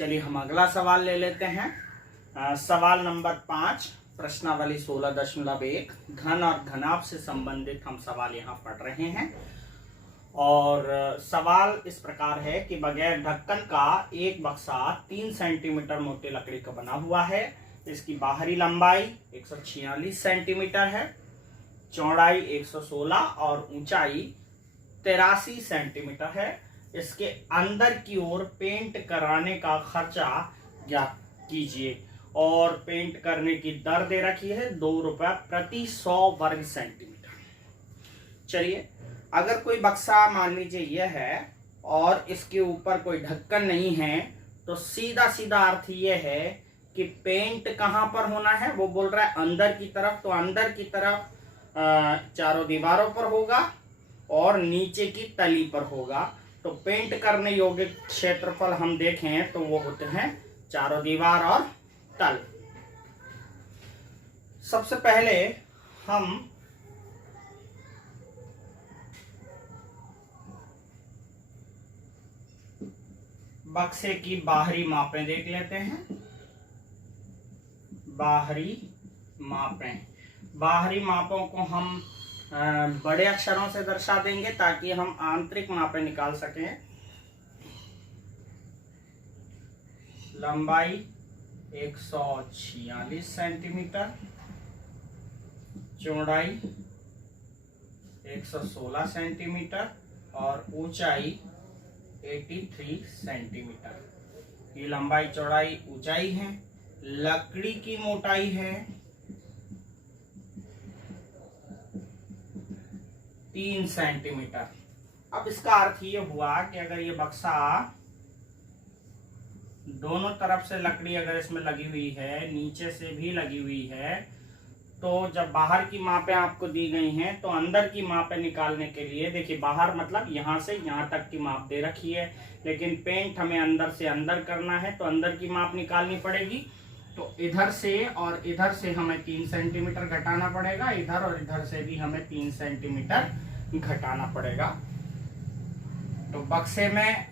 चलिए हम अगला सवाल ले लेते हैं। सवाल नंबर 5, प्रश्नावली 16.1, घन और घनाभ से संबंधित हम सवाल यहाँ पढ़ रहे हैं। और सवाल इस प्रकार है कि बगैर ढक्कन का एक बक्सा 3 सेंटीमीटर मोटी लकड़ी का बना हुआ है। इसकी बाहरी लंबाई 146 सेंटीमीटर है, चौड़ाई 116 और ऊंचाई 83 सेंटीमीटर है। इसके अंदर की ओर पेंट कराने का खर्चा ज्ञात कीजिए। और पेंट करने की दर दे रखी है 2 रुपए प्रति 100 वर्ग सेंटीमीटर। चलिए, अगर कोई बक्सा मान लीजिए यह है और इसके ऊपर कोई ढक्कन नहीं है, तो सीधा सीधा अर्थ यह है कि पेंट कहां पर होना है। वो बोल रहा है अंदर की तरफ, तो अंदर की तरफ चारों दीवारों पर होगा और नीचे की तली पर होगा। तो पेंट करने योग्य क्षेत्रफल हम देखें तो वो होते हैं चारों दीवार और तल। सबसे पहले हम बक्से की बाहरी मापें देख लेते हैं। बाहरी मापों को हम बड़े अक्षरों से दर्शा देंगे ताकि हम आंतरिक मापें निकाल सकें। लंबाई 146 सेंटीमीटर, चौड़ाई 116 सेंटीमीटर और ऊंचाई 83 सेंटीमीटर। ये लंबाई, चौड़ाई, ऊंचाई है। लकड़ी की मोटाई है 3 सेंटीमीटर। अब इसका अर्थ ये हुआ कि अगर ये बक्सा दोनों तरफ से लकड़ी अगर इसमें लगी हुई है, नीचे से भी लगी हुई है, तो जब बाहर की मापें आपको दी गई हैं तो अंदर की मापें निकालने के लिए, देखिए बाहर मतलब यहां से यहां तक की माप दे रखी है, लेकिन पेंट हमें अंदर से अंदर करना है तो अंदर की माप निकालनी पड़ेगी। तो इधर से और इधर से हमें 3 सेंटीमीटर घटाना पड़ेगा, इधर और इधर से भी हमें 3 सेंटीमीटर घटाना पड़ेगा। तो बक्से में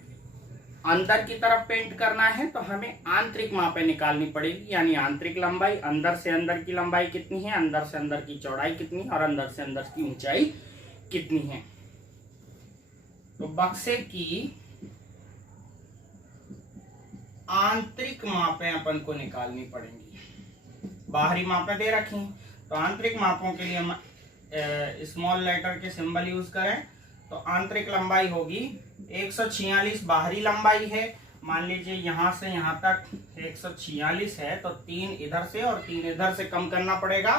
अंदर की तरफ पेंट करना है तो हमें आंतरिक मापें निकालनी पड़ेगी, यानी आंतरिक लंबाई, अंदर से अंदर की लंबाई कितनी है, अंदर से अंदर की चौड़ाई कितनी है और अंदर से अंदर की ऊंचाई कितनी है। तो बक्से की आंतरिक मापें अपन को निकालनी पड़ेंगी। बाहरी मापें दे रखी हैं, तो आंतरिक मापों के लिए हम स्मॉल लेटर के सिंबल यूज करें। तो आंतरिक लंबाई होगी 146 बाहरी लंबाई है। मान लीजिए यहां से यहां तक 146 है, तो 3 इधर से और 3 इधर से कम करना पड़ेगा,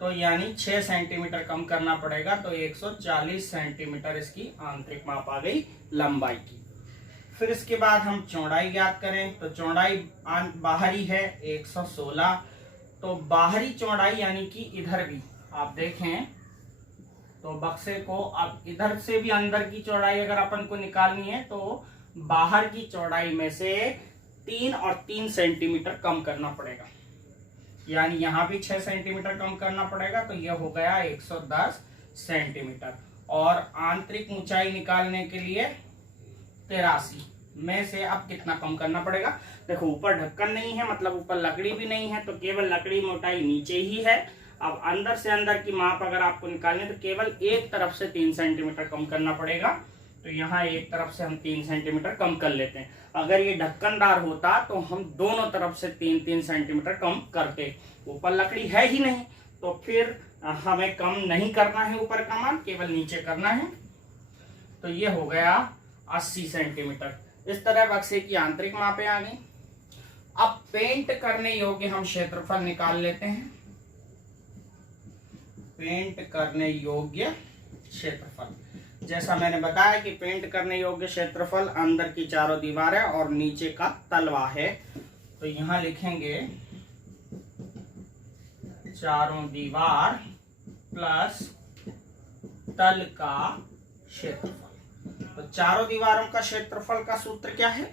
तो यानी 6 सेंटीमीटर कम करना पड़ेगा। तो 140 सेंटीमीटर इसकी आंतरिक माप आ गई लंबाई की। फिर इसके बाद हम चौड़ाई ज्ञात करें, तो चौड़ाई बाहरी है 116, तो बाहरी चौड़ाई यानी कि इधर भी आप देखें तो बक्से को अब इधर से भी अंदर की चौड़ाई अगर अपन को निकालनी है तो बाहर की चौड़ाई में से 3 और 3 सेंटीमीटर कम करना पड़ेगा, यानी यहां भी 6 सेंटीमीटर कम करना पड़ेगा। तो यह हो गया 110 सेंटीमीटर। और आंतरिक ऊंचाई निकालने के लिए 83 में से अब कितना कम करना पड़ेगा। देखो ऊपर ढक्कन नहीं है, मतलब ऊपर लकड़ी भी नहीं है, तो केवल लकड़ी मोटाई नीचे ही है। अब अंदर से अंदर की माप अगर आपको निकालनी है तो केवल एक तरफ से 3 सेंटीमीटर कम करना पड़ेगा। तो यहाँ एक तरफ से हम 3 सेंटीमीटर कम कर लेते हैं। अगर ये ढक्कनदार होता तो हम दोनों तरफ से 3-3 सेंटीमीटर कम करते। ऊपर लकड़ी है ही नहीं, तो फिर हमें कम नहीं करना है ऊपर का मान, केवल नीचे करना है। तो ये हो गया 80 सेंटीमीटर। इस तरह बक्से की आंतरिक मापें आ गई। अब पेंट करने योग्य हम क्षेत्रफल निकाल लेते हैं। पेंट करने योग्य क्षेत्रफल, जैसा मैंने बताया कि पेंट करने योग्य क्षेत्रफल अंदर की चारों दीवारें और नीचे का तलवा है। तो यहां लिखेंगे चारों दीवार प्लस तल का क्षेत्रफल। तो चारों दीवारों का क्षेत्रफल का सूत्र क्या है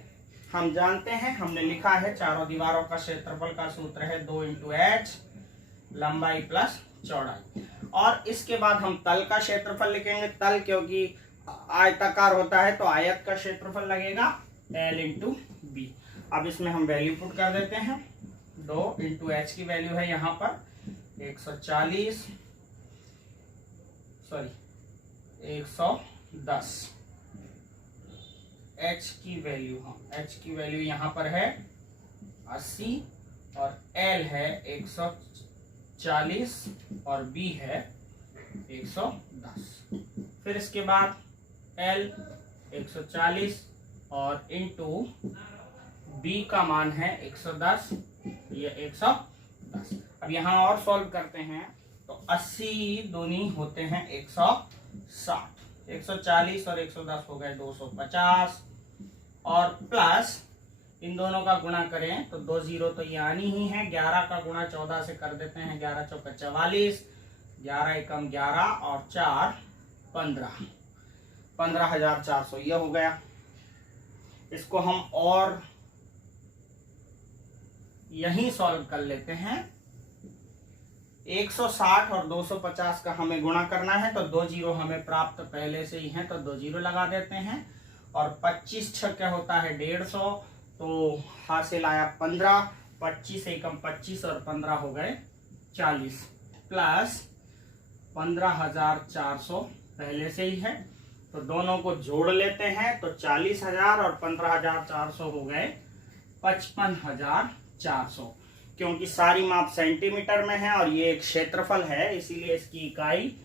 हम जानते हैं, हमने लिखा है चारों दीवारों का क्षेत्रफल का सूत्र है 2 × h, लंबाई प्लस चौड़ाई। और इसके बाद हम तल का क्षेत्रफल लिखेंगे। तल क्योंकि आयताकार होता है तो आयत का क्षेत्रफल लगेगा L × B। अब इसमें हम वैल्यू पुट कर देते हैं। 2 इंटू एच की वैल्यू है यहाँ पर 140 सॉरी 110। एच की वैल्यू, हाँ एच की वैल्यू यहाँ पर है 80 और एल है 140 और बी है 110। फिर इसके बाद एल 140 और इंटू बी का मान है 110, ये 110। अब यहाँ और सॉल्व करते हैं तो 80 दूनी होते हैं 160, 140 और 110 हो गए 250 और प्लस इन दोनों का गुणा करें तो 2 जीरो तो ये आनी ही है। 11 का गुणा 14 से कर देते हैं, 11 चौका 44, 11 एकम 11 और 4 15, 15,400 ये हो गया। इसको हम और यही सॉल्व कर लेते हैं। 160 और 250 का हमें गुणा करना है तो 2 जीरो हमें प्राप्त पहले से ही है तो 2 जीरो लगा देते हैं और 25 छक्का होता है 150 तो हासिल आया 15, 25 एकम 25 और 15 हो गए 40 प्लस 15,400 पहले से ही है तो दोनों को जोड़ लेते हैं तो 40,000 और 15,400 हो गए 55,400। क्योंकि सारी माप सेंटीमीटर में है और ये एक क्षेत्रफल है इसीलिए इसकी इकाई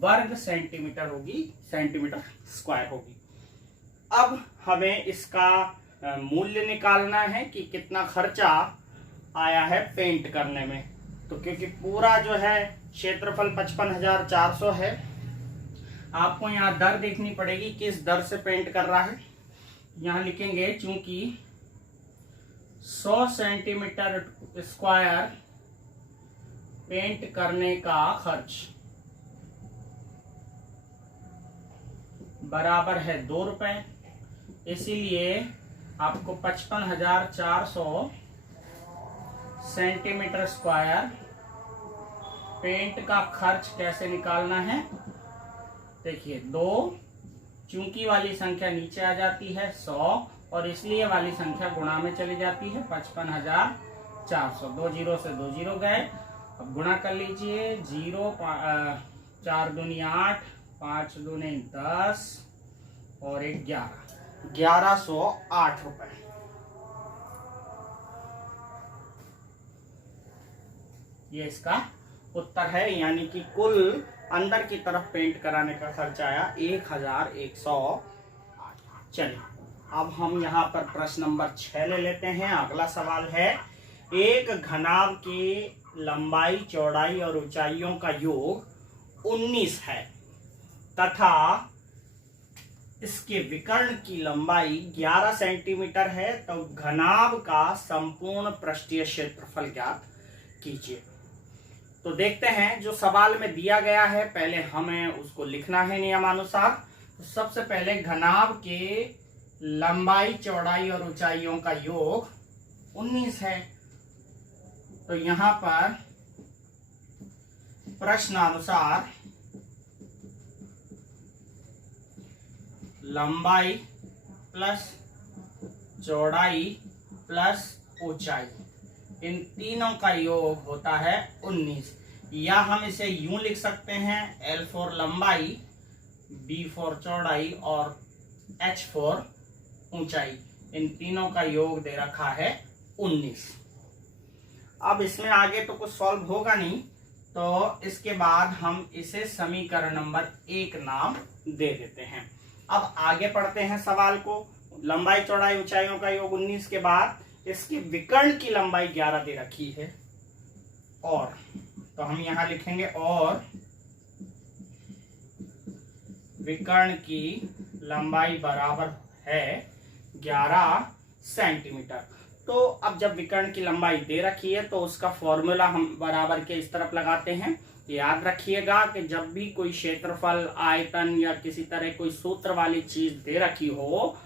वर्ग सेंटीमीटर होगी, सेंटीमीटर स्क्वायर होगी। अब हमें इसका मूल्य निकालना है कि कितना खर्चा आया है पेंट करने में। तो क्योंकि पूरा जो है क्षेत्रफल 55,400 है, आपको यहाँ दर देखनी पड़ेगी किस दर से पेंट कर रहा है। यहाँ लिखेंगे चूंकि 100 सेंटीमीटर स्क्वायर पेंट करने का खर्च बराबर है 2 रुपए, इसीलिए आपको 55,400 सेंटीमीटर स्क्वायर पेंट का खर्च कैसे निकालना है। देखिए 2 चूंकि वाली संख्या नीचे आ जाती है 100 और इसलिए वाली संख्या गुणा में चली जाती है 55,400। 2 जीरो से 2 जीरो गए, अब गुणा कर लीजिए 0 4 दूनी 8, 5 दूनी 10 और 1 11, 1108 रुपए। ये इसका उत्तर है, यानी कि कुल अंदर की तरफ पेंट कराने का खर्च आया 1,108। चलिए अब हम यहाँ पर प्रश्न नंबर 6 ले लेते हैं। अगला सवाल है, एक घनाभ की लंबाई चौड़ाई और ऊंचाइयों का योग 19 है तथा इसके विकर्ण की लंबाई 11 सेंटीमीटर है, तो घनाभ का संपूर्ण पृष्ठीय क्षेत्रफल ज्ञात कीजिए। तो देखते हैं जो सवाल में दिया गया है पहले हमें उसको लिखना है नियमानुसार। तो सबसे पहले घनाभ के लंबाई चौड़ाई और ऊंचाइयों का योग 19 है। तो यहां पर प्रश्नानुसार लंबाई प्लस चौड़ाई प्लस ऊंचाई इन तीनों का योग होता है 19, या हम इसे यूं लिख सकते हैं L फॉर लंबाई, B फॉर चौड़ाई और H फॉर ऊंचाई। इन तीनों का योग दे रखा है 19। अब इसमें आगे तो कुछ सॉल्व होगा नहीं, तो इसके बाद हम इसे समीकरण नंबर 1 नाम दे देते हैं। अब आगे पढ़ते हैं सवाल को। लंबाई चौड़ाई ऊंचाइयों का योग 19 के बाद इसकी विकर्ण की लंबाई 11 दे रखी है, और तो हम यहां लिखेंगे और विकर्ण की लंबाई बराबर है 11 सेंटीमीटर। तो अब जब विकर्ण की लंबाई दे रखी है तो उसका फॉर्मूला हम बराबर के इस तरफ लगाते हैं। याद रखिएगा कि जब भी कोई क्षेत्रफल, आयतन या किसी तरह कोई सूत्र वाली चीज दे रखी हो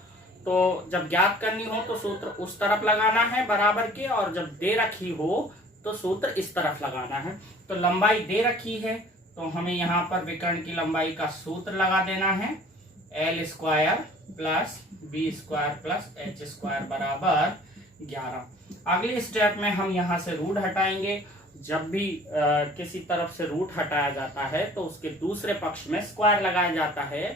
तो जब ज्ञात करनी हो तो सूत्र उस तरफ लगाना है बराबर के, और जब दे रखी हो तो सूत्र इस तरफ लगाना है। तो लंबाई दे रखी है तो हमें यहाँ पर विकर्ण की लंबाई का सूत्र लगा देना है L square plus B square plus H square बराबर 11। अगली स्टेप में हम यहाँ से रूट हटाएंगे। जब भी किसी तरफ से रूट हटाया जाता है तो उसके दूसरे पक्ष में स्क्वायर लगाया जाता है।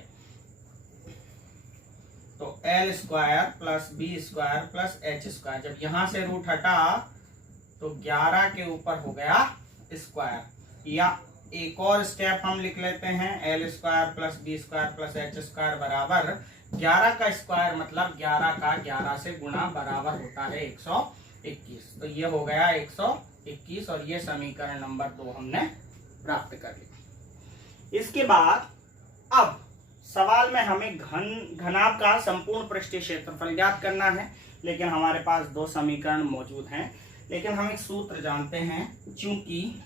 तो l square plus B square plus H square. जब यहां से रूट हटा तो 11 के ऊपर हो गया स्क्वायर। या एक और स्टेप हम लिख लेते हैं, l square plus B square plus H square बराबर 11 का स्क्वायर मतलब 11 का 11 से गुणा बराबर होता है 121। तो ये हो गया 121 और ये समीकरण नंबर 2 हमने प्राप्त कर लिया। इसके बाद अब सवाल में हमें घनाभ का संपूर्ण पृष्ठीय क्षेत्रफल ज्ञात करना है, लेकिन हमारे पास 2 समीकरण मौजूद हैं। लेकिन हम एक सूत्र जानते हैं, चूंकि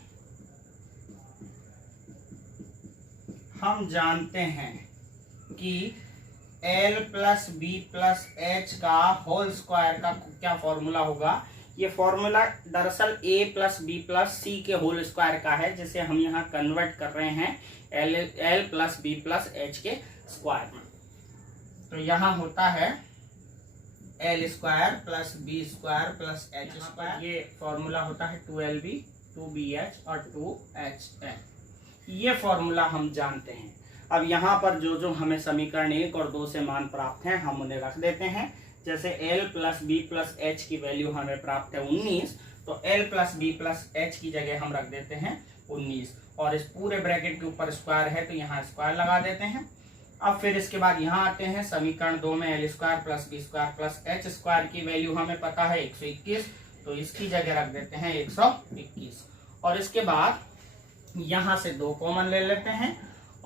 हम जानते हैं कि l plus B plus H का होल स्क्वायर का क्या फॉर्मूला होगा। ये फॉर्मूला दरअसल a plus B plus C के होल स्क्वायर का है, जिसे हम यहाँ कन्वर्ट कर रहे हैं l plus B plus H के स्क्वायर में। तो यहाँ होता है l square plus B square plus H square. ये फॉर्मूला होता है 2lb 2bh और 2hn। ये फॉर्मूला हम जानते हैं। अब यहाँ पर जो जो हमें समीकरण 1 और 2 से मान प्राप्त हैं हम उन्हें रख देते हैं। जैसे l plus B plus H की वैल्यू हमें प्राप्त है 19, तो l plus B plus H की जगह हम रख देते हैं 19 और इस पूरे ब्रैकेट के ऊपर स्क्वायर है तो यहाँ स्क्वायर लगा देते हैं। अब फिर इसके बाद यहाँ आते हैं, समीकरण 2 में l square plus B square plus H square की वैल्यू हमें पता है 121, तो इसकी जगह रख देते हैं 121 और इसके बाद यहाँ से 2 कॉमन ले लेते हैं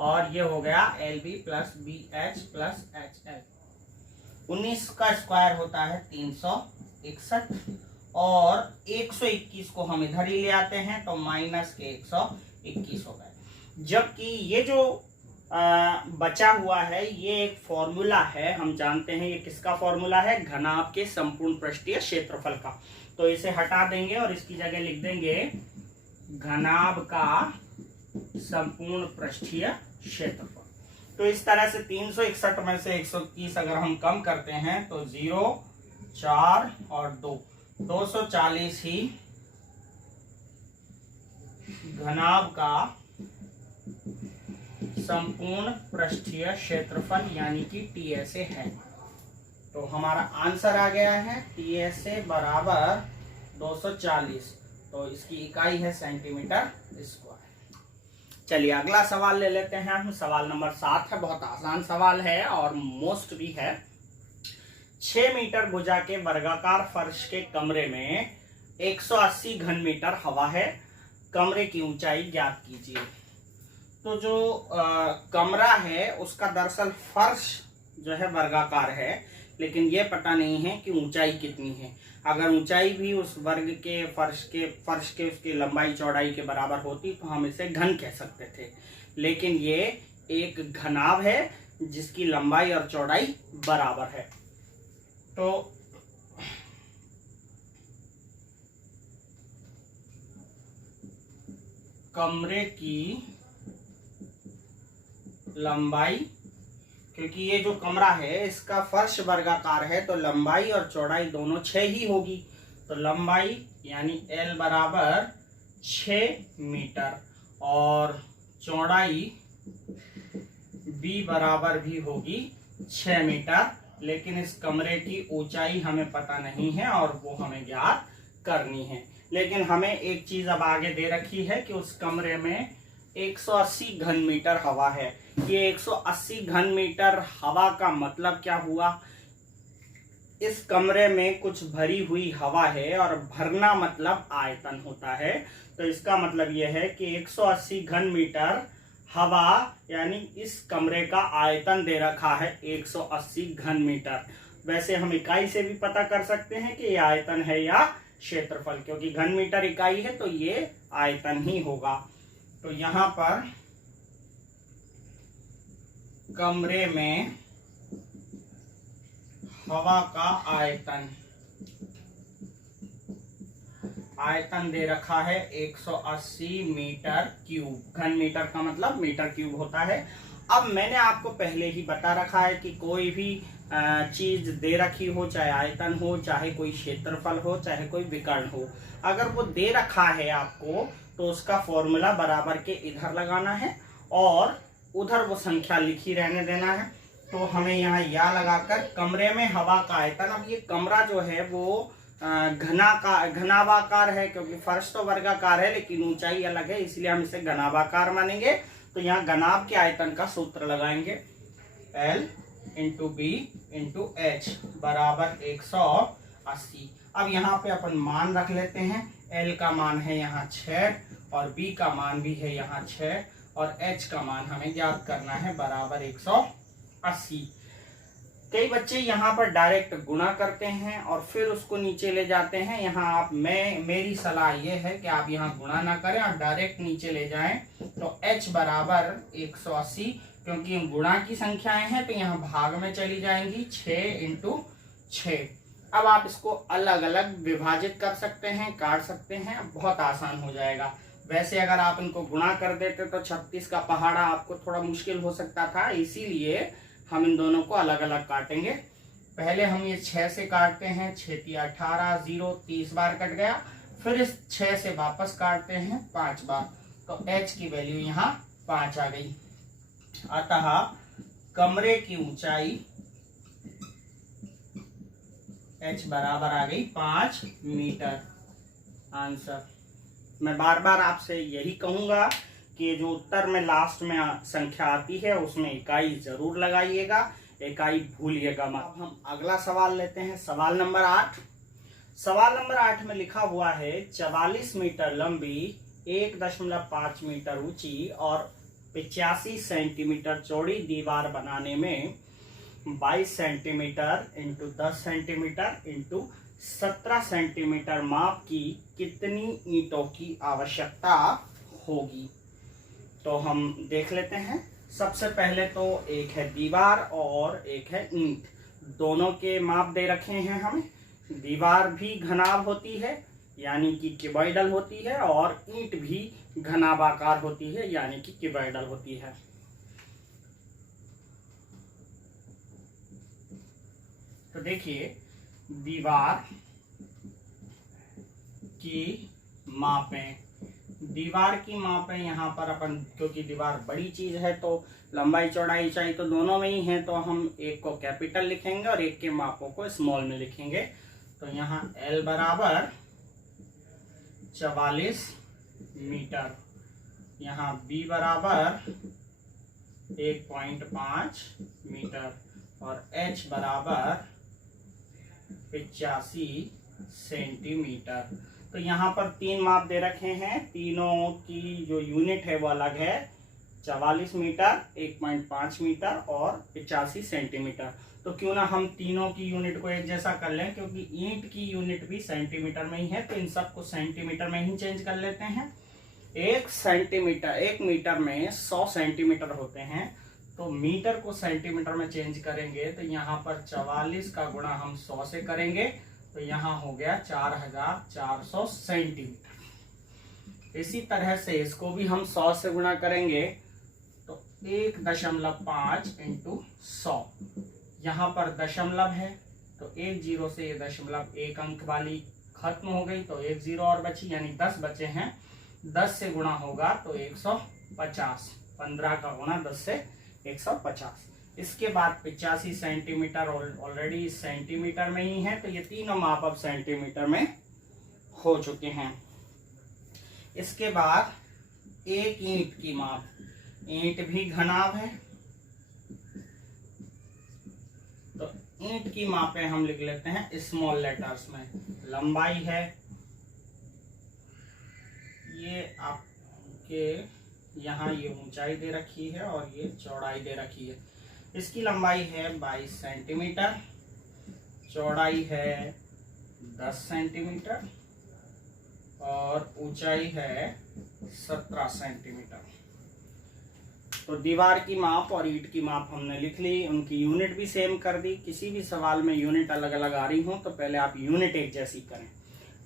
और ये हो गया L B plus B H plus H L. 19 का स्क्वायर होता है 361 और 121 को हम इधर ही ले आते हैं तो माइनस के 121 हो गए। जबकि ये जो बचा हुआ है ये एक फॉर्मूला है, हम जानते हैं ये किसका फॉर्मूला है, घनाभ के संपूर्ण पृष्ठीय क्षेत्रफल का। तो इसे हटा देंगे और इसकी जगह लिख देंगे घनाभ का संपूर्ण पृष्ठीय क्षेत्रफल। तो इस तरह से 361 में से 121 अगर हम कम करते हैं तो 0, 4 और 2, 240 ही घनाभ का संपूर्ण पृष्ठीय क्षेत्रफल यानी कि TSA है। तो हमारा आंसर आ गया है TSA बराबर 240। तो इसकी इकाई है सेंटीमीटर स्क्वायर। चलिए अगला सवाल ले लेते हैं हम। सवाल नंबर 7 है, बहुत आसान सवाल है और मोस्ट भी है। 6 मीटर भुजा के वर्गाकार फर्श के कमरे में 180 घन मीटर हवा है। कमरे की ऊंचाई ज्ञात कीजिए। तो जो कमरा है उसका दरअसल फर्श जो है वर्गाकार है, लेकिन ये पता नहीं है कि ऊंचाई कितनी है। अगर ऊंचाई भी उस वर्ग के फर्श के उसकी लंबाई चौड़ाई के बराबर होती तो हम इसे घन कह सकते थे, लेकिन ये एक घनाभ है जिसकी लंबाई और चौड़ाई बराबर है। तो कमरे की लंबाई, क्योंकि ये जो कमरा है इसका फर्श वर्गाकार है तो लंबाई और चौड़ाई दोनों 6 ही होगी। तो लंबाई यानी L बराबर 6 मीटर और चौड़ाई B बराबर भी होगी 6 मीटर, लेकिन इस कमरे की ऊंचाई हमें पता नहीं है और वो हमें ज्ञात करनी है। लेकिन हमें एक चीज अब आगे दे रखी है कि उस कमरे में 180 घन मीटर हवा है। ये 180 घन मीटर हवा का मतलब क्या हुआ, इस कमरे में कुछ भरी हुई हवा है और भरना मतलब आयतन होता है। तो इसका मतलब यह है कि 180 घन मीटर हवा यानी इस कमरे का आयतन दे रखा है 180 घन मीटर। वैसे हम इकाई से भी पता कर सकते हैं कि ये आयतन है या क्षेत्रफल, क्योंकि घन मीटर इकाई है तो ये आयतन ही होगा। तो यहाँ पर कमरे में हवा का आयतन दे रखा है 180 मीटर क्यूब। घन मीटर का मतलब मीटर क्यूब होता है। अब मैंने आपको पहले ही बता रखा है कि कोई भी चीज दे रखी हो, चाहे आयतन हो, चाहे कोई क्षेत्रफल हो, चाहे कोई विकर्ण हो, अगर वो दे रखा है आपको तो उसका फॉर्मूला बराबर के इधर लगाना है और उधर वो संख्या लिखी रहने देना है। तो हमें यहाँ या लगाकर कमरे में हवा का आयतन, अब ये कमरा जो है वो घनाभाकार है, क्योंकि फर्श तो वर्गाकार है लेकिन ऊंचाई अलग है, इसलिए हम इसे घनाभाकार मानेंगे। तो यहाँ घनाभ के आयतन का सूत्र लगाएंगे, L into B into H बराबर 180। अब यहाँ पे अपन मान रख लेते हैं, L का मान है यहाँ 6 और B का मान भी है यहाँ 6 और H का मान हमें ज्ञात करना है बराबर 180। कई बच्चे यहाँ पर डायरेक्ट गुणा करते हैं और फिर उसको नीचे ले जाते हैं। यहाँ आप मेरी सलाह ये है कि आप यहाँ गुणा ना करें और डायरेक्ट नीचे ले जाएं। तो H बराबर 180, क्योंकि गुणा की संख्याएं हैं तो यहाँ भाग में चली जाएंगी 6 इंटू 6। अब आप इसको अलग अलग विभाजित कर सकते हैं, काट सकते हैं, बहुत आसान हो जाएगा। वैसे अगर आप इनको गुणा कर देते तो 36 का पहाड़ा आपको थोड़ा मुश्किल हो सकता था, इसीलिए हम इन दोनों को अलग अलग काटेंगे। पहले हम ये 6 से काटते हैं, 6 18, 0 30 बार कट गया। फिर इस 6 से वापस काटते हैं 5 बार, तो H की वैल्यू यहाँ 5 आ गई। अतः कमरे की ऊंचाई H बराबर आ गई 5 मीटर। आंसर मैं बार बार आपसे यही कहूंगा कि जो उत्तर में लास्ट में संख्या आती है उसमें इकाई जरूर लगाइएगा, इकाई भूलिएगा मत। अब हम अगला सवाल लेते हैं, सवाल नंबर 8। सवाल नंबर 8 में लिखा हुआ है 44 मीटर लंबी, 1.5 मीटर ऊंची और 85 सेंटीमीटर चौड़ी दीवार बनाने में 22 centimetre into 10 centimetre into 17 centimetre माप की कितनी ईंटों की आवश्यकता होगी। तो हम देख लेते हैं। सबसे पहले तो एक है दीवार और एक है ईंट, दोनों के माप दे रखे हैं हमें। दीवार भी घनाभ होती है यानी कि क्यूबॉइडल होती है और ईंट भी घनाभाकार होती है यानी कि क्यूबॉइडल होती है। तो देखिए दीवार की मापें, दीवार की मापें यहाँ पर अपन, क्योंकि दीवार बड़ी चीज है तो लंबाई चौड़ाई ऊंचाई तो दोनों में ही है, तो हम एक को कैपिटल लिखेंगे और एक के मापों को स्मॉल में लिखेंगे। तो यहाँ L बराबर 44 मीटर, यहाँ B बराबर 1.5 मीटर और H बराबर 85 सेंटीमीटर। तो यहाँ पर 3 माप दे रखे हैं, तीनों की जो यूनिट है वो अलग है, 44 मीटर, 1.5 मीटर और 85 सेंटीमीटर। तो क्यों ना हम तीनों की यूनिट को एक जैसा कर लें, क्योंकि ईंट की यूनिट भी सेंटीमीटर में ही है, तो इन सबको सेंटीमीटर में ही चेंज कर लेते हैं। 1 मीटर में 100 सेंटीमीटर होते हैं, तो मीटर को सेंटीमीटर में चेंज करेंगे तो यहाँ पर 44 का गुणा हम 100 से करेंगे तो यहाँ हो गया 4400 सेंटीमीटर। इसी तरह से इसको भी हम 100 से गुणा करेंगे तो 1.5 इंटू 100, यहाँ पर दशमलव है तो 1 0 से ये दशमलव 1 अंक वाली खत्म हो गई, तो 1 0 और बची यानी 10 बचे हैं। 10 से गुणा होगा तो 150, 15 का गुणा 10 से 150। इसके बाद 85 सेंटीमीटर ऑलरेडी सेंटीमीटर में ही है, तो ये तीनों माप अब सेंटीमीटर में हो चुके हैं। इसके बाद एक ईंट की माप, ईंट भी घनाभ है तो ईंट की मापें हम लिख लेते हैं स्मॉल लेटर्स में। लंबाई है ये आपके यहाँ, ये ऊंचाई दे रखी है और ये चौड़ाई दे रखी है। इसकी लंबाई है 22 सेंटीमीटर, चौड़ाई है 10 सेंटीमीटर और ऊंचाई है 17 सेंटीमीटर। तो दीवार की माप और ईंट की माप हमने लिख ली, उनकी यूनिट भी सेम कर दी। किसी भी सवाल में यूनिट अलग अलग आ रही हो तो पहले आप यूनिट एक जैसी करें।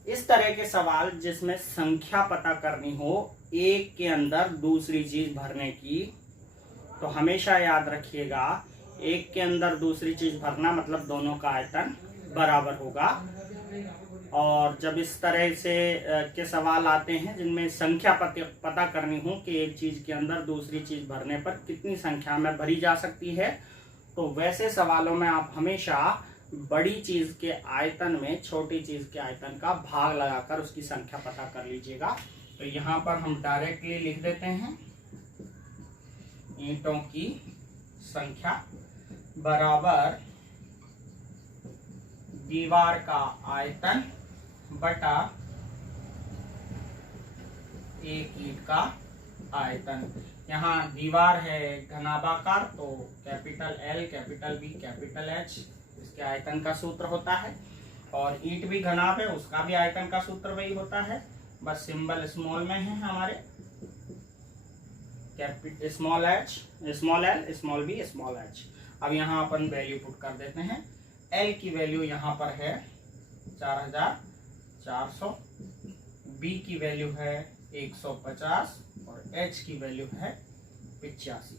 इस तरह के सवाल जिसमें संख्या पता करनी हो एक के अंदर दूसरी चीज भरने की, तो हमेशा याद रखिएगा एक के अंदर दूसरी चीज भरना मतलब दोनों का आयतन बराबर होगा। और जब इस तरह से के सवाल आते हैं जिनमें संख्या पता करनी हो कि एक चीज के अंदर दूसरी चीज भरने पर कितनी संख्या में भरी जा सकती है, तो वैसे सवालों में आप हमेशा बड़ी चीज के आयतन में छोटी चीज के आयतन का भाग लगाकर उसकी संख्या पता कर लीजिएगा। तो यहाँ पर हम डायरेक्टली लिख देते हैं ईंटों की संख्या बराबर दीवार का आयतन बटा एक ईंट का आयतन। यहाँ दीवार है घनाभाकार, तो capital L, capital B, capital H इसके आयतन का सूत्र होता है। और ईंट भी घनाभ है, उसका भी आयतन का सूत्र वही होता है, बस सिंबल स्मॉल में है हमारे, small h, small l, small b, small h। अब यहाँ अपन वैल्यू पुट कर देते हैं। L की वैल्यू यहाँ पर है 4400, B की वैल्यू है 150 और H की वैल्यू है 85।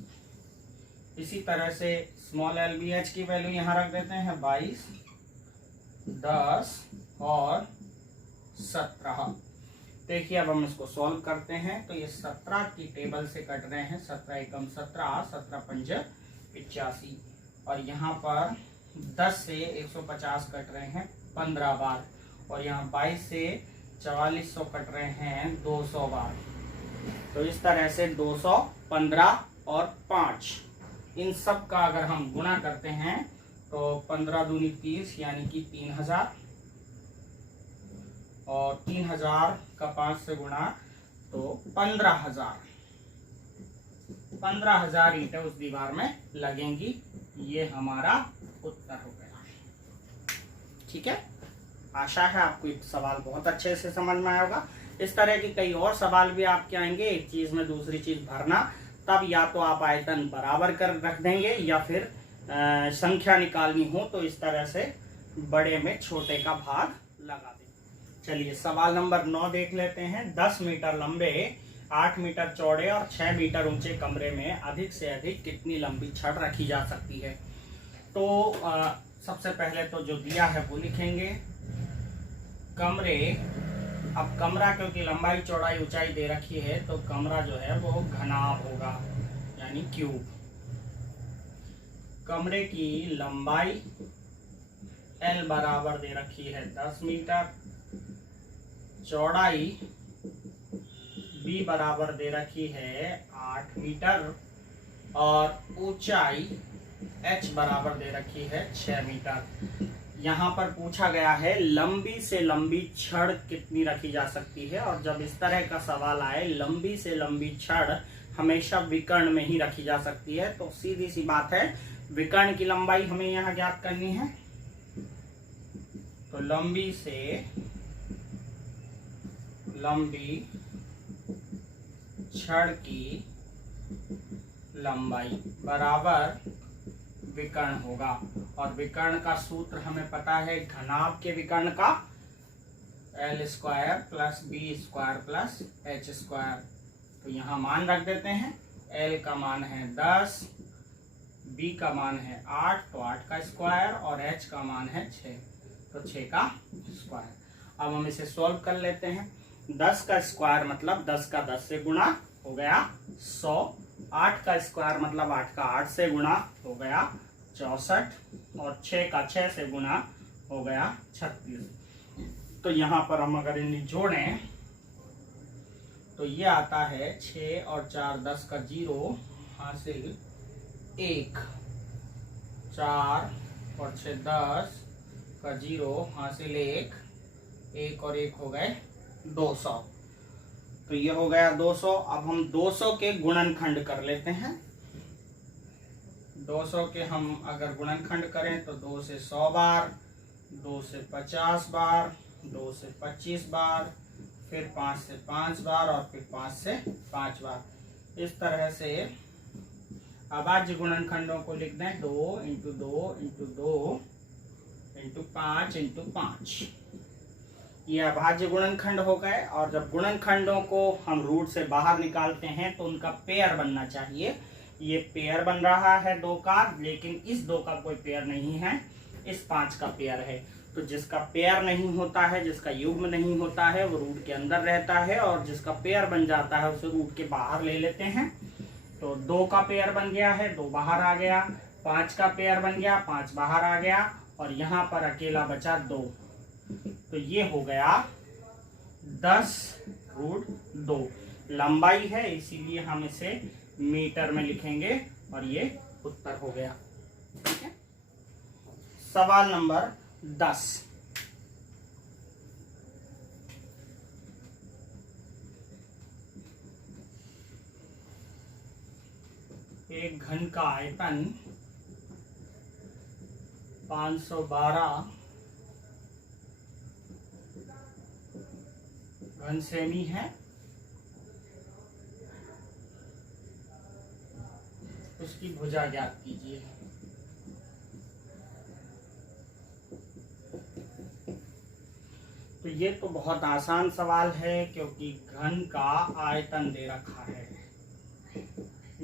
इसी तरह से स्मॉल l b h की वैल्यू यहाँ रख देते हैं 22, 10 और 17। देखिए अब हम इसको सॉल्व करते हैं। तो ये 17 की टेबल से कट रहे हैं, 17 एकम 17, 17 पंज 85। और यहाँ पर 10 से 150 कट रहे हैं 15 बार, और यहाँ 22 से 4400 कट रहे हैं 200 बार। तो इस तरह से 200, 15 और 5 इन सब का अगर हम गुणा करते हैं तो 15 दूनी 30 यानी कि 3000, और 3000 का 5 से गुणा तो 15,000 ईंटें उस दीवार में लगेंगी। ये हमारा उत्तर हो गया। ठीक है, आशा है आपको एक सवाल बहुत अच्छे से समझ में आया होगा। इस तरह के कई और सवाल भी आपके आएंगे, एक चीज में दूसरी चीज भरना, तब या तो आप आयतन बराबर कर रख देंगे या फिर संख्या निकालनी हो तो इस तरह से बड़े में छोटे का भाग लगा दें। चलिए सवाल नंबर 9 देख लेते हैं। 10 मीटर लंबे, 8 मीटर चौड़े और 6 मीटर ऊंचे कमरे में अधिक से अधिक कितनी लंबी छड़ रखी जा सकती है। तो सबसे पहले तो जो दिया है वो लिखेंगे कमरे। अब कमरा क्योंकि लंबाई चौड़ाई ऊंचाई दे रखी है तो कमरा जो है वो घनाभ होगा यानी क्यूब। कमरे की लंबाई L बराबर दे रखी है 10 मीटर, चौड़ाई B बराबर दे रखी है 8 मीटर और ऊंचाई H बराबर दे रखी है 6 मीटर। यहाँ पर पूछा गया है लंबी से लंबी छड़ कितनी रखी जा सकती है, और जब इस तरह का सवाल आए लंबी से लंबी छड़ हमेशा विकर्ण में ही रखी जा सकती है। तो सीधी सी बात है, विकर्ण की लंबाई हमें यहाँ ज्ञात करनी है। तो लंबी से लंबी छड़ की लंबाई बराबर विकर्ण होगा, और विकर्ण का सूत्र हमें पता है घनाभ के विकर्ण का L square plus B square plus H square. तो यहाँ मान रख देते हैं। L का मान है 10, B का मान है 8 तो 8 का स्क्वायर, और H का मान है 6 तो 6 का स्क्वायर। अब हम इसे सॉल्व कर लेते हैं। 10 का स्क्वायर मतलब 10 का 10 से गुणा हो गया 100, 8 का स्क्वायर मतलब 8 का 8 से गुणा हो गया 64, और 6 का 6 से गुणा हो गया 36। तो यहाँ पर हम अगर इन्हें जोड़ें तो ये आता है 6 और 4 10 का 0 हासिल 1, 4 और 6 10 का 0 हासिल 1, 1 और 1 हो गए 200। तो ये हो गया 200। अब हम 200 के गुणनखंड कर लेते हैं। 200 के हम अगर गुणनखंड करें तो 2 से 100 बार, 2 से 50 बार, 2 से 25 बार, फिर 5 से 5 बार और फिर 5 से 5 बार। इस तरह से अभाज्य गुणनखंडों को लिख दें 2 इंटू 2 इंटू 2 इंटू 5 इंटू 5। ये अभाज्य गुणनखंड हो गए। और जब गुणनखंडों को हम रूट से बाहर निकालते हैं तो उनका पेयर बनना चाहिए। ये पेयर बन रहा है 2 का, लेकिन इस 2 का कोई पेयर नहीं है, इस 5 का पेयर है। तो जिसका पेयर नहीं होता है, जिसका युग्म नहीं होता है, वो रूट के अंदर रहता है, और जिसका पेयर बन जाता है उसे रूट के बाहर ले लेते हैं। तो 2 का पेयर बन गया है, 2 बाहर आ गया, 5 का पेयर बन गया, 5 बाहर आ गया, और यहाँ पर अकेला बचा 2। तो ये हो गया 10√2। लंबाई है इसीलिए हम इसे मीटर में लिखेंगे, और ये उत्तर हो गया। ठीक है। सवाल नंबर 10। एक घन का आयतन 512 घन सेमी है। उसकी भुजा ज्ञात कीजिए। तो ये तो बहुत आसान सवाल है, क्योंकि घन का आयतन दे रखा है।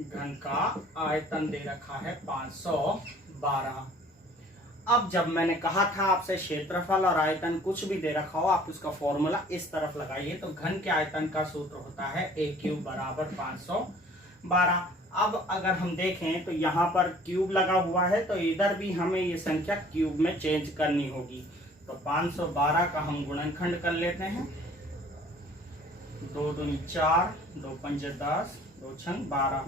घन का आयतन दे रखा है 512। अब जब मैंने कहा था आपसे क्षेत्रफल और आयतन कुछ भी दे रखा हो, आप उसका फॉर्मूला इस तरफ लगाइए। तो घन के आयतन का सूत्र होता है a³ बराबर 512। अब अगर हम देखें तो यहाँ पर क्यूब लगा हुआ है, तो इधर भी हमें ये संख्या क्यूब में चेंज करनी होगी। तो 512 का हम गुणनखंड कर लेते हैं। 2 दूनी 4, 2 पंजे 10, 2 छंग 12,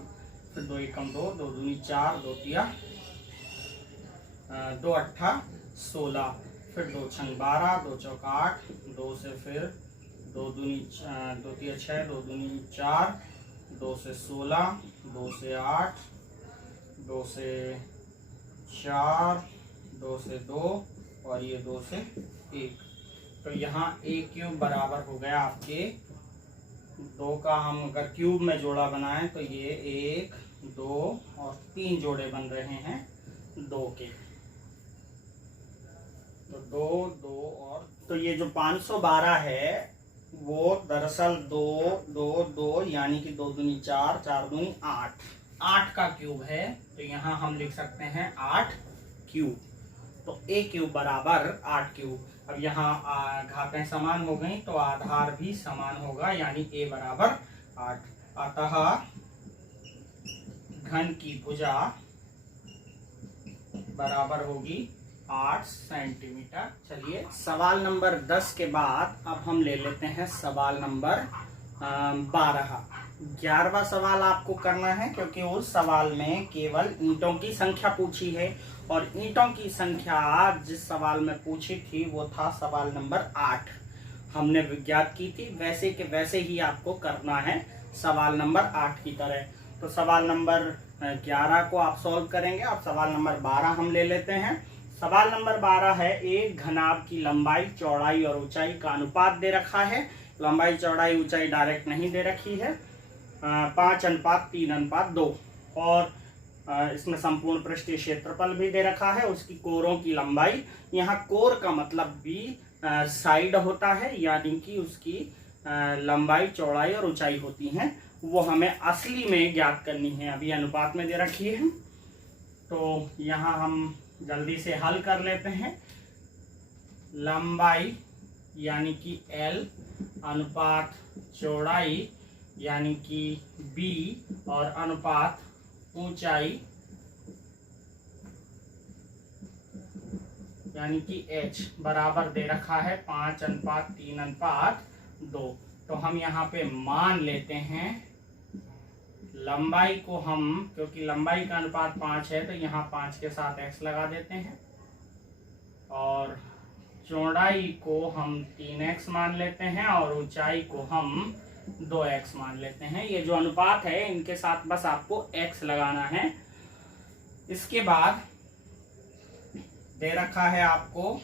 फिर 2 एकम 2, 2 दूनी 4, 2 तिया 2 अट्ठा 16, फिर 2 छंग 12, 2 चौका 8, 2 से फिर 2 दूनी 2 तिया 6, 2 दूनी 4, 2 से 16, 2 से 8, 2 से 4, 2 से 2, और ये 2 से 1। तो यहाँ a³ बराबर हो गया आपके 2 का, हम अगर क्यूब में जोड़ा बनाएं तो ये 1, 2 और 3 जोड़े बन रहे हैं 2 के। तो 2, 2 और तो ये जो 512 है वो दरअसल 2, 2, 2 यानी कि 2 दूनी 4, 4 दूनी 8 का क्यूब है। तो यहाँ हम लिख सकते हैं 8 क्यूब। तो a³ बराबर 8 क्यूब। अब यहाँ घातें समान हो गई तो आधार भी समान होगा, यानी a बराबर 8। अतः घन की भुजा बराबर होगी 8 सेंटीमीटर। चलिए सवाल नंबर 10 के बाद अब हम ले लेते हैं सवाल नंबर 12। 11वां सवाल आपको करना है, क्योंकि उस सवाल में केवल ईंटों की संख्या पूछी है, और ईंटों की संख्या जिस सवाल में पूछी थी वो था सवाल नंबर 8, हमने विज्ञात की थी। वैसे के वैसे ही आपको करना है सवाल नंबर 8 की तरह। तो सवाल नंबर 11 को आप सॉल्व करेंगे। अब सवाल नंबर 12 हम ले लेते हैं। सवाल नंबर 12 है, एक घनाभ की लंबाई, चौड़ाई और ऊंचाई का अनुपात दे रखा है। लंबाई, चौड़ाई, ऊंचाई डायरेक्ट नहीं दे रखी है। 5:3:2, और इसमें संपूर्ण पृष्ठीय क्षेत्रफल भी दे रखा है। उसकी कोरों की लंबाई, यहाँ कोर का मतलब भी साइड होता है, यानी कि उसकी लंबाई, चौड़ाई और ऊंचाई होती हैं, वो हमें असली में ज्ञात करनी है। अभी अनुपात में दे रखी है, तो यहाँ हम जल्दी से हल कर लेते हैं। लंबाई यानी कि L अनुपात चौड़ाई यानी कि B और अनुपात ऊंचाई यानी कि H बराबर दे रखा है 5:3:2। तो हम यहाँ पे मान लेते हैं लंबाई को, हम क्योंकि लंबाई का अनुपात 5 है तो यहाँ 5 के साथ x लगा देते हैं, और चौड़ाई को हम 3x मान लेते हैं, और ऊंचाई को हम 2x मान लेते हैं। ये जो अनुपात है इनके साथ बस आपको x लगाना है। इसके बाद दे रखा है आपको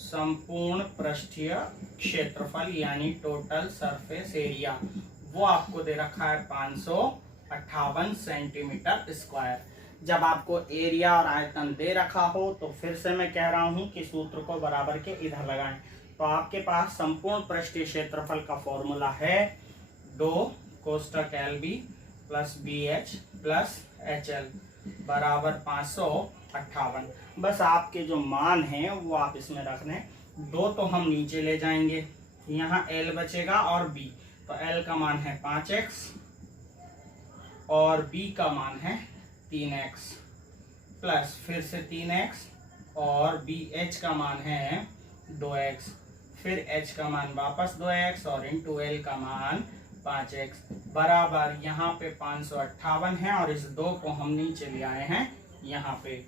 संपूर्ण पृष्ठीय क्षेत्रफल यानी टोटल सरफेस एरिया, वो आपको दे रखा है 558 सेंटीमीटर स्क्वायर। जब आपको एरिया और आयतन दे रखा हो तो फिर से मैं कह रहा हूं कि सूत्र को बराबर के इधर लगाएं। तो आपके पास संपूर्ण पृष्ठीय क्षेत्रफल का फॉर्मूला है 2 कोष्टक LB plus BH plus HL बराबर 558। बस आपके जो मान हैं वो आप इसमें रख लें। 2 तो हम नीचे ले जाएंगे, यहाँ L बचेगा और B। तो L का मान है 5x और B का मान है 3x प्लस फिर से 3x और BH का मान है 2x, फिर H का मान वापस 2x और इंटू L का मान 5x बराबर यहाँ पे 558 है और इस 2 को हम नीचे ले आए हैं यहाँ पे।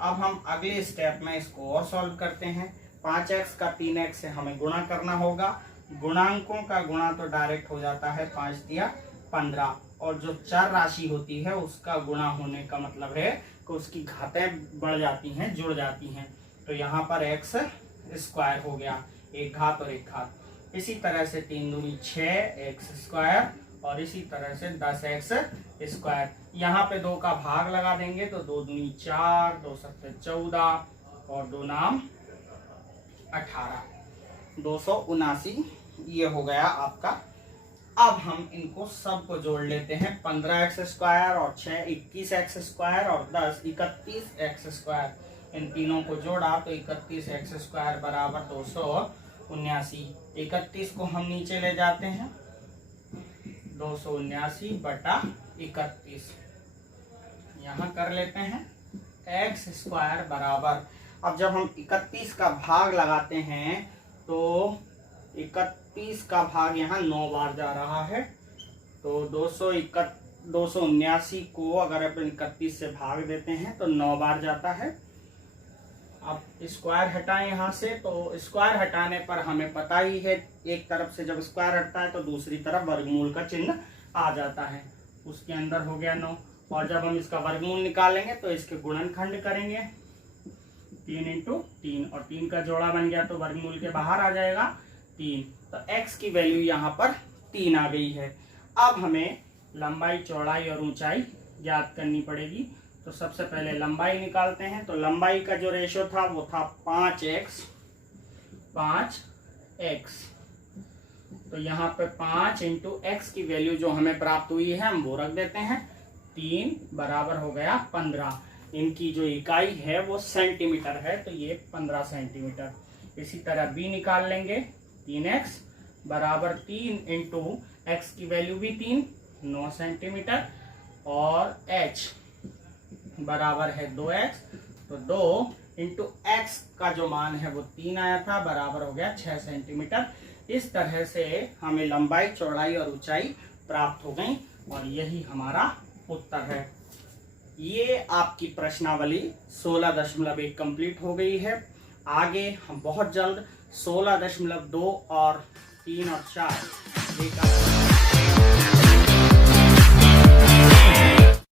अब हम अगले स्टेप में इसको और सॉल्व करते हैं। 5x का 3x से हमें गुणा करना होगा। गुणांकों का गुणा तो डायरेक्ट हो जाता है, 5 दिया 15, और जो चर राशि होती है उसका गुणा होने का मतलब है कि उसकी घातें बढ़ जाती हैं, जुड़ जाती हैं। तो यहाँ पर x स्क्वायर हो गया, एक घात और एक घात। इसी तरह से 3 दूनी 6x स्क्वायर और इसी तरह से 10x स्क्वायर। यहाँ पे 2 का भाग लगा देंगे तो 2 दूनी 4, 2 सत्ते 14 और 2 नाम 18, 279 ये हो गया आपका। अब हम इनको सबको जोड़ लेते हैं। 15x स्क्वायर और 6 21x स्क्वायर और 10 31x स्क्वायर। इन तीनों को जोड़ा तो 31x स्क्वायर बराबर 279। 31 को हम नीचे ले जाते हैं, 279 बटा 31 यहाँ कर लेते हैं। x स्क्वायर बराबर, अब जब हम 31 का भाग लगाते हैं तो 31 का भाग यहाँ 9 बार जा रहा है, तो 279 को अगर अपन 31 से भाग देते हैं तो 9 बार जाता है। अब स्क्वायर हटाएं यहाँ से, तो स्क्वायर हटाने पर हमें पता ही है एक तरफ से जब स्क्वायर हटता है तो दूसरी तरफ वर्गमूल का चिन्ह आ जाता है। उसके अंदर हो गया 9, और जब हम इसका वर्गमूल निकालेंगे तो इसके गुणनखंड करेंगे 3 इंटू 3 और 3 का जोड़ा बन गया तो वर्गमूल के बाहर आ जाएगा 3। तो x की वैल्यू यहाँ पर 3 आ गई है। अब हमें लंबाई, चौड़ाई और ऊंचाई ज्ञात करनी पड़ेगी। तो सबसे पहले लंबाई निकालते हैं। तो लंबाई का जो रेशो था वो था 5x। तो यहाँ पे 5 इंटू एक्स की वैल्यू जो हमें प्राप्त हुई है हम वो रख देते हैं। 3 बराबर हो गया 15। इनकी जो इकाई है वो सेंटीमीटर है, तो ये 15 सेंटीमीटर। इसी तरह b निकाल लेंगे। 3x बराबर 3 इंटू एक्स की वैल्यू भी 3, 9 सेंटीमीटर, और h बराबर है 2x, तो 2 इंटू एक्स का जो मान है वो 3 आया था, बराबर हो गया 6 सेंटीमीटर। इस तरह से हमें लंबाई, चौड़ाई और ऊंचाई प्राप्त हो गई और यही हमारा उत्तर है। ये आपकी प्रश्नावली 16.1 कंप्लीट हो गई है। आगे हम बहुत जल्द 16.2 और 3 और 4 लेकर